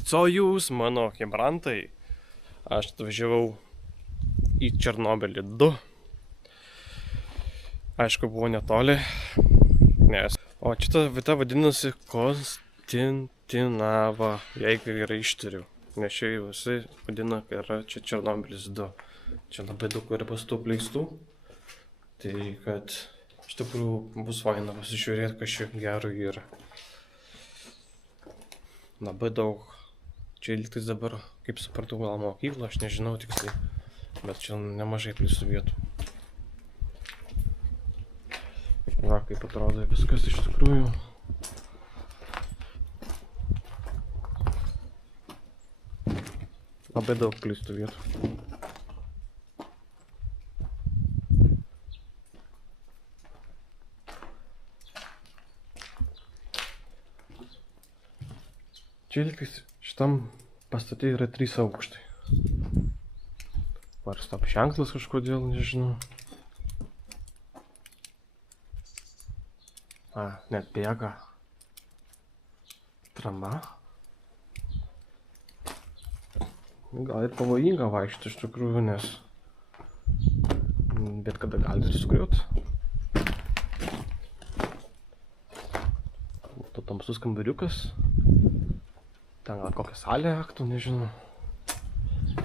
Co jūs, mano chebrantai? Aš atvažiavau į Černobylį 2. Aišku, buvo netoli, nes... O šita vieta vadinasi Konstantinava, jeigu gerai ištariu. Nes čia visi vadina, kad yra čia Černobylis 2. Čia labai daug yra pastatų apleistų. Tai kad iš tikrųjų bus faina pasižiūrėti, kas čia gero yra. Labai daug. Čia lygtais dabar, kaip supratau, gal mokykla, aš nežinau tiksliai. Bet čia nemažai apleistų vietų. Va, kaip atrodo viskas iš tikrųjų. Labai daug apleistų vietų. Čia lygtais šitam pastate yra 3 aukštai. Ar stop ženklas kažkodėl, nežinau. Net bėga. Trama. Gal ir pavojinga vaikščioti iš tikrųjų, nes bet kada gali ir sugriūt. To tamsus kambariukas. Ten gal kokią salę aktų, nežinau.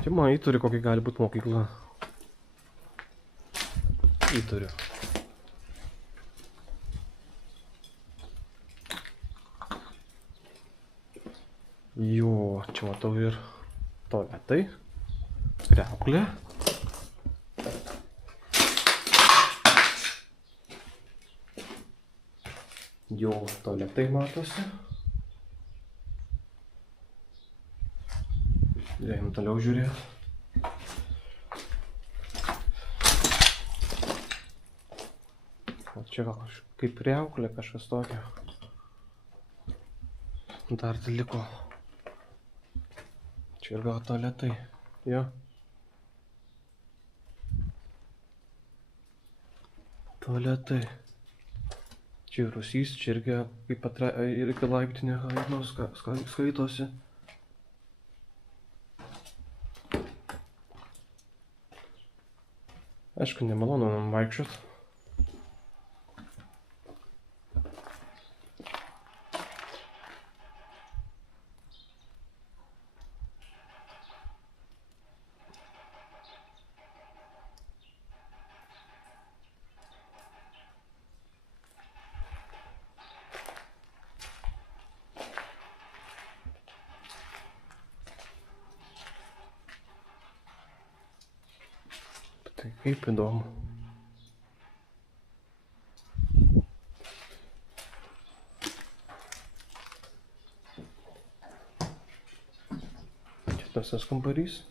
Čia man įturiu, kokia gali būti mokykla. Įturiu. Jo, čia matau ir tualetai. Kriauklė. Jo, tualetai matosi. Einam toliau žiūrėti. O čia gal kaip kriauklė kažkas tokio. Dar tai liko. Čia ir gal tualetai. Jo. Tualetai. Čia ir rūsys, čia irgi kaip irgi laiptinė skaitosi. Aišku, nemalonu man vaikščiot. Tai kaip įdomu. Čia tas kambarys.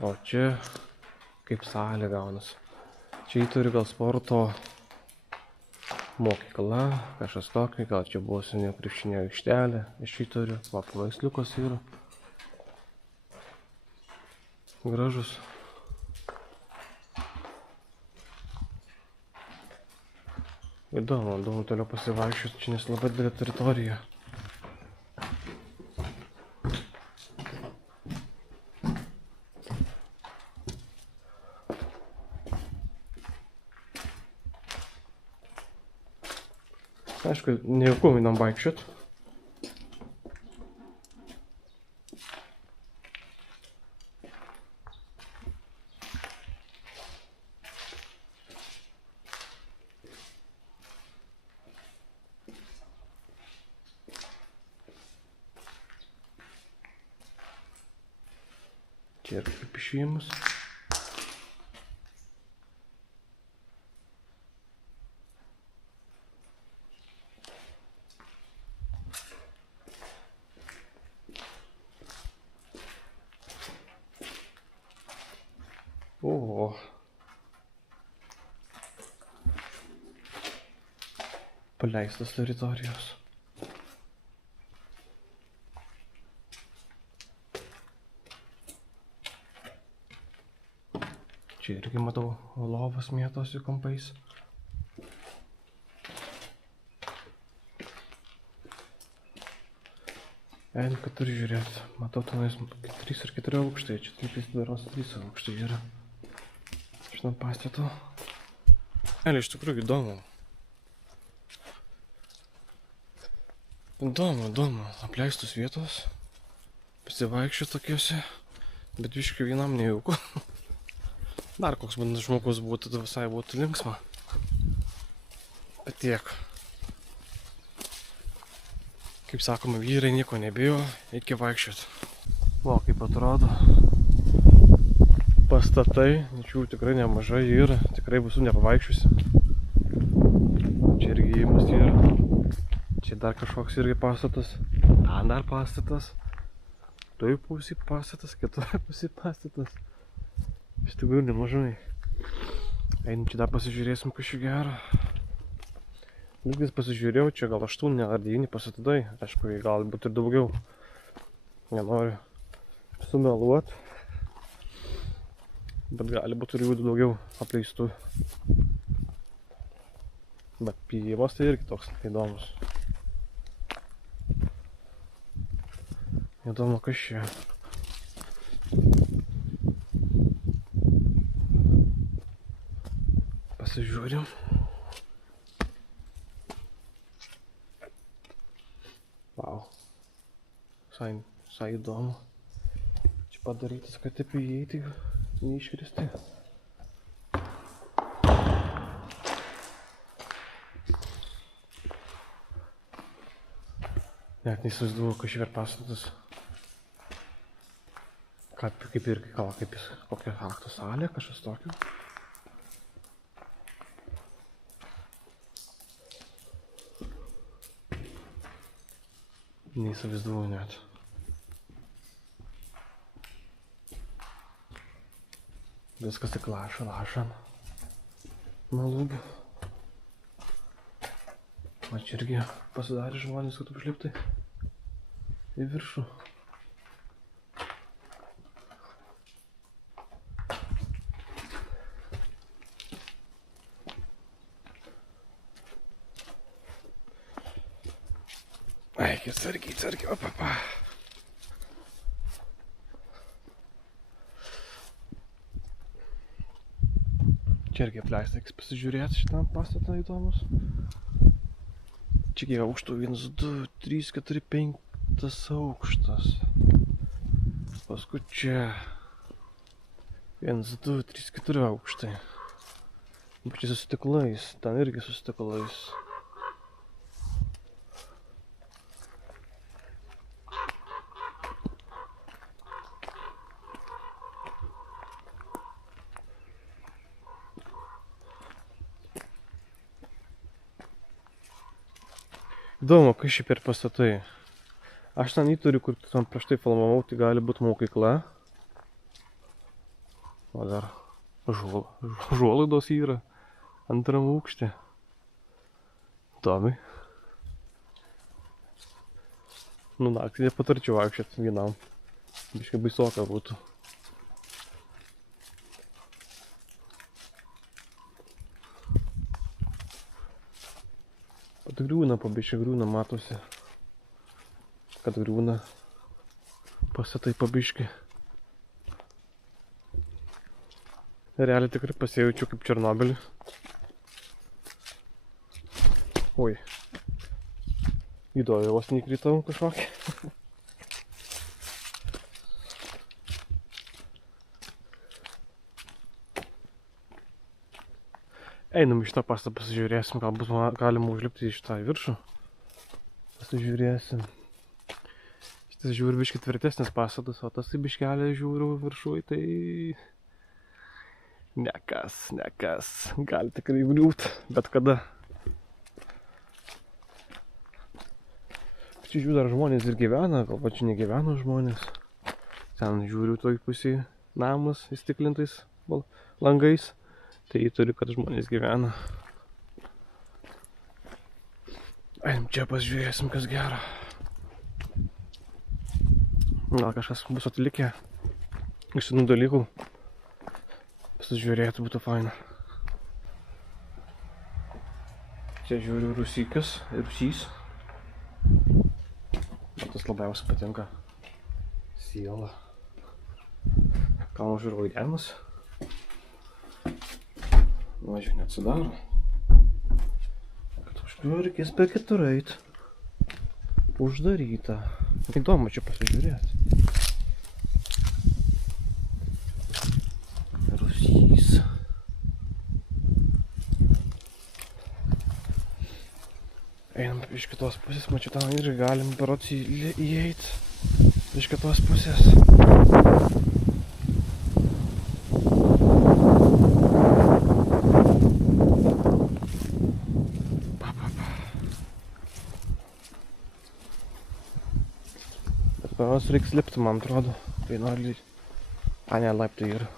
O čia kaip salė gaunasi. Čia įturi gal sporto mokykla, kažkas tokio, gal čia buvo seniau krepšinio aikštelė, aš jį turiu, va, paveiksliukas yra. Gražus. Įdomu toliau pasivaikščioti, čia nes labai didelė teritorija. Aišku, nejauku einam vaikščiot. Čia ir kaip išėjimas. O. Paleistas teritorijos. Čia irgi matau lovas mėtosi kampais. Einam, kad turi žiūrėti. Matau, tenais 3 ar 4 aukštai. Čia taip daros 3 aukštai yra. Šitam pastato. Iš tikrųjų įdomu. Įdomu. Apleistus vietos. Pasivaikščiu tokiuose. Bet biškai vienam nejauku. Dar koks bandas žmogus būtų, tai visai būtų linksma. Bet tiek. Kaip sakoma, vyrai nieko nebijo, reikia vaikščioti. O, kaip atrodo. Pastatai, jų tikrai nemažai yra, tikrai visų nepavaikščiusi. Čia irgi įimas yra. Čia dar kažkoks irgi pastatas. Ten dar pastatas. Toj pusė pastatas, kitoj pusė pastatas. Iš tikrųjų nemažai. Einam, čia dar pasižiūrėsim kažką gerą. Lygis pasižiūrėjau, čia gal 8 ar 9 pastatai, aišku, galbūt ir daugiau. Nenoriu sumeluot, bet gali būti ir jų daugiau apleistų. Bet pievas tai irgi toks įdomus. Įdomu, kas čia. Pasižiūrim. Vau. Visai įdomu. Čia padarytas, kad taip įeiti, neiškristi. Net neįsivaizduoju, kas čia per pastatas. Kaip ir kokia akto salė, kažkas tokio. Neįsivaizduoju net. Viskas tik lašan. Nuo lūbių. O čia irgi pasidarė žmonės, kad užlipti į viršų. Eikit, sargiai, opapa. Čia irgi apleista, reiks pasižiūrėti šitam pastatą įdomus. Čia kiek aukštų? 1, 2, 3, 4, 5 aukštas. Paskui čia 1, 2, 3, 4 aukštai. Čia su stiklais, ten irgi su stiklais. Įdomu, kas šį per pastatai. Aš ten įturiu, kur tam prieš tai filmavau, tai gali būti mokykla. O dar žuolaidos yra antram aukšte. Įdomiai. Nu, naktį nepatarčiau vaikščioti vienam. Biškai baisoka būtų. Pat griūna, pabiškai griūna, matosi, kad griūna pastatai pabiškai. Realiai tikrai pasijaučiu kaip Černobylį. Oi. Įdoju, vos neįkritau kažkokį. Einam iš tą pastatą pasižiūrėsim, galbūt galima užlipti iš tą viršų. Pasižiūrėsim. Šitas žiūri biškai tvirtesnis pastatas, o tas į biškelę žiūriu viršui, tai... Nekas. Gali tikrai griūt, bet kada. Čia žiūriu dar žmonės ir gyvena, galbūt čia negyveno žmonės. Ten žiūriu toj pusėj namas įstiklintais langais. Tai įturiu, kad žmonės gyvena. Einam čia pasižiūrėsim, kas gero. Gal kažkas bus atlikę iš senų dalykų. Pasižiūrėti būtų faina. Čia žiūriu rūsys. kas labiausiai patinka. Siela. Kalno žirvaidenas. Važiuoju, neatsidaro. Kad užpiu reikės be kitur eit. Uždaryta. Įdomu čia pasižiūrėti. Rūsys. Einam iš kitos pusės, mačiau ten irgi galim berods įeit. Iš kitos pusės. Bet berods reiks lipti, man atrodo. Tai nori... A, ne, laiptai yra.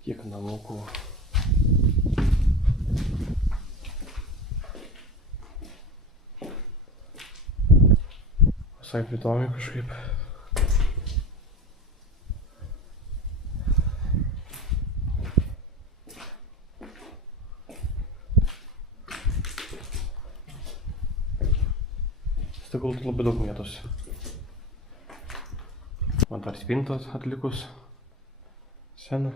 Kiek namukų. Visai įdomi kažkaip. Stegul labai daug vietos. Man dar spintos atlikus. Sena.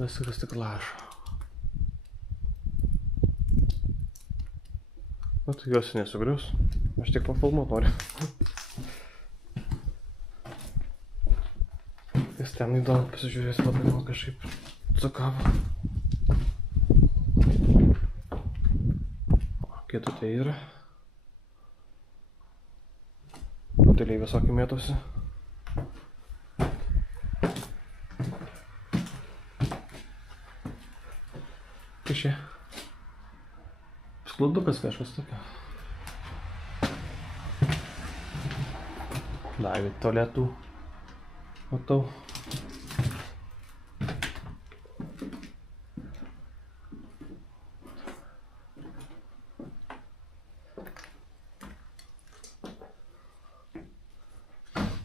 Viskas tik laša. Na, tai juos nesugrius. Aš tik pafilmuot noriu. Jis ten įdomu pasižiūrės, labai man kažkaip atsakavo. Kietų tai yra. Buteliai visokie mėtosi. Čia skludukas kažkas tokio. Davė tualetų. Matau.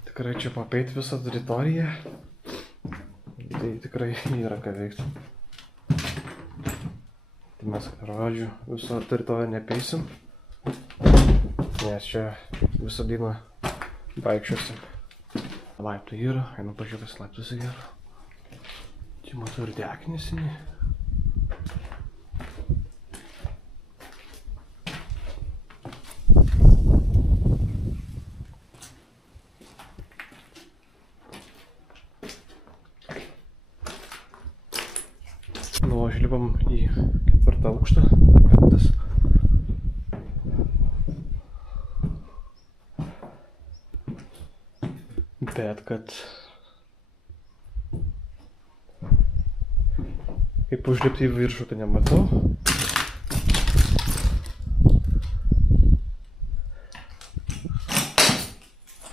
Tikrai čia papeit visą teritoriją. Tai tikrai yra ką veikti. Mes, žodžiu, visą teritoriją neapeisim, nes čia visą dieną vaikščiosim. Laiptai yra, einu pažiūrės laiptus yra. Čia matau ir dekinesinį. Nu, užlipam į ketvirtą aukštą, penktas. Bet kad kaip užlipti į viršų, tai nematau.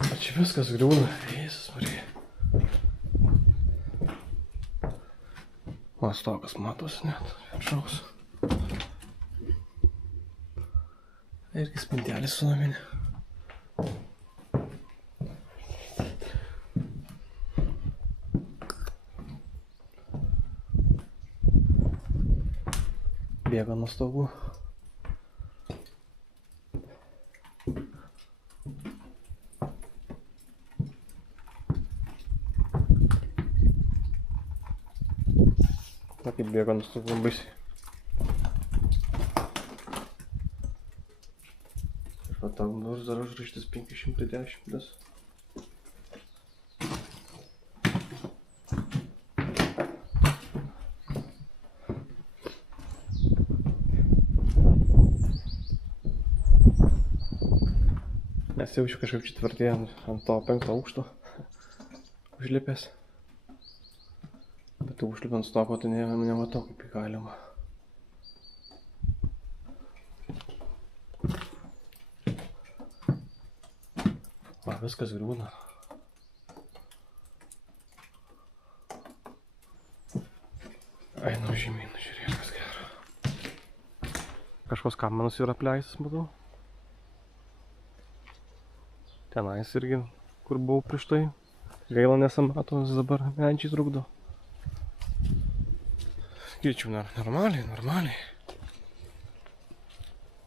O čia viskas griūna. Jėzus Marija. O stogas matosi net viršaus. Irgi spintelės su naminė. Bėga nuo stogų. Kaip bėga nuo stogų baisiai. Ir tam nors dar užrašytas 510. Nes jaučiu kažkaip čia tvirtėjant ant to 5 aukšto. užlipęs. Bet tu užlipant stopą, tai nematau kaip galima. Va, viskas griūna. Einu žemyn, žiūrėk, kas gero. Kažkos kamanas yra apleistas, matau. Tenais irgi, kur buvau prieš tai. Gaila nesamatos, dabar menčiai trukdo. Skaičiau normaliai.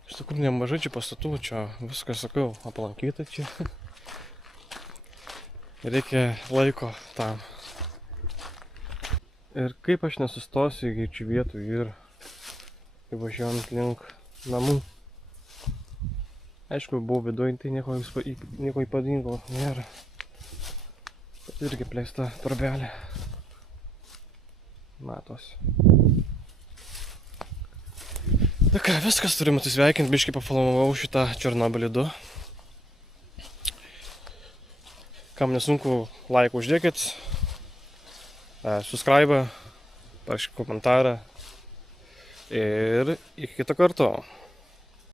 Iš tikrųjų nemažai čia pastatų, čia viskas, sakau, aplankyta čia. Reikia laiko tam. Ir kaip aš nesustosiu į greičių vietų ir kaip važiuojant link namų. Aišku, buvau viduj, tai nieko ypatingo nėra. Bet irgi pleista trobelė. Matosi. Tai ką, viskas, turim atsisveikinti, biškį pafilmavau šitą Černobylį 2. Kam nesunku, like uždėkit. Subscribe, parašykit komentarą ir iki kito karto.